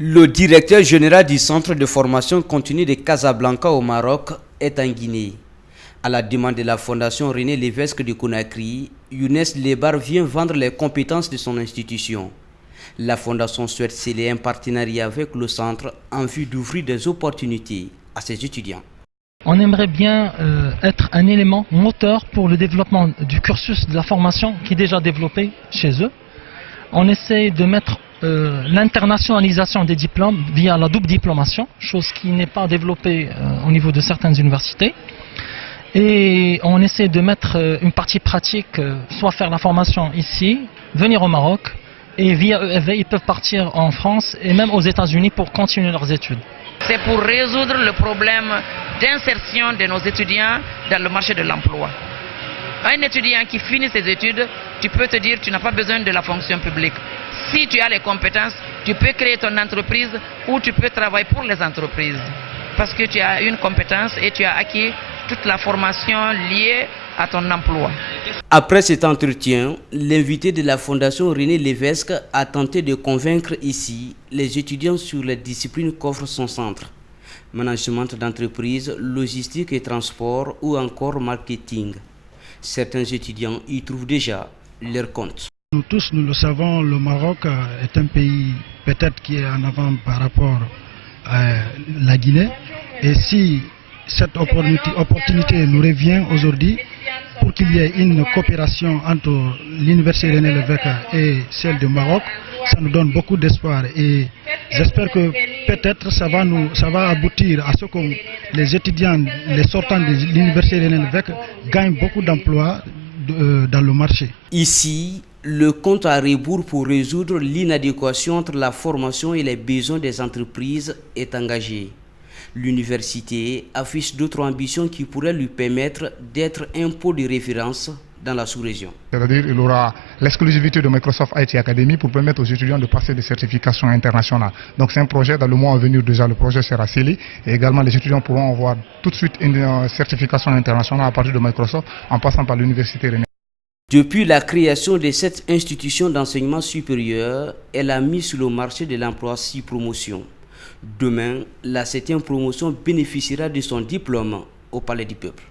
Le directeur général du centre de formation continue de Casablanca au Maroc est en Guinée. À la demande de la fondation René Lévesque de Conakry, Younes Lebar vient vendre les compétences de son institution. La fondation souhaite sceller un partenariat avec le centre en vue d'ouvrir des opportunités à ses étudiants. On aimerait bien être un élément moteur pour le développement du cursus de la formation qui est déjà développé chez eux. On essaie de mettre l'internationalisation des diplômes via la double diplomation, chose qui n'est pas développée au niveau de certaines universités. Et on essaie de mettre une partie pratique, soit faire la formation ici, venir au Maroc, et via EFV, ils peuvent partir en France et même aux États-Unis pour continuer leurs études. C'est pour résoudre le problème d'insertion de nos étudiants dans le marché de l'emploi. Un étudiant qui finit ses études, tu peux te dire que tu n'as pas besoin de la fonction publique. Si tu as les compétences, tu peux créer ton entreprise ou tu peux travailler pour les entreprises. Parce que tu as une compétence et tu as acquis toute la formation liée à ton emploi. Après cet entretien, l'invité de la fondation René Lévesque a tenté de convaincre ici les étudiants sur les disciplines qu'offre son centre. Management d'entreprise, logistique et transport ou encore marketing. Certains étudiants y trouvent déjà leur compte. Nous tous, nous le savons, le Maroc est un pays peut-être qui est en avant par rapport à la Guinée. Et si cette opportunité nous revient aujourd'hui pour qu'il y ait une coopération entre l'Université René Lévesque et celle du Maroc, ça nous donne beaucoup d'espoir. Et j'espère que peut-être ça va aboutir à ce que les étudiants, les sortants de l'Université René Lévesque gagnent beaucoup d'emplois dans le marché. Ici, le compte à rebours pour résoudre l'inadéquation entre la formation et les besoins des entreprises est engagé. L'université affiche d'autres ambitions qui pourraient lui permettre d'être un pôle de référence dans la sous-région. C'est-à-dire qu'il aura l'exclusivité de Microsoft IT Academy pour permettre aux étudiants de passer des certifications internationales. Donc c'est un projet, dans le mois à venir déjà le projet sera scellé et également les étudiants pourront avoir tout de suite une certification internationale à partir de Microsoft en passant par l'université René. Depuis la création de cette institution d'enseignement supérieur, elle a mis sur le marché de l'emploi 6 promotions. Demain, la 7e promotion bénéficiera de son diplôme au Palais du Peuple.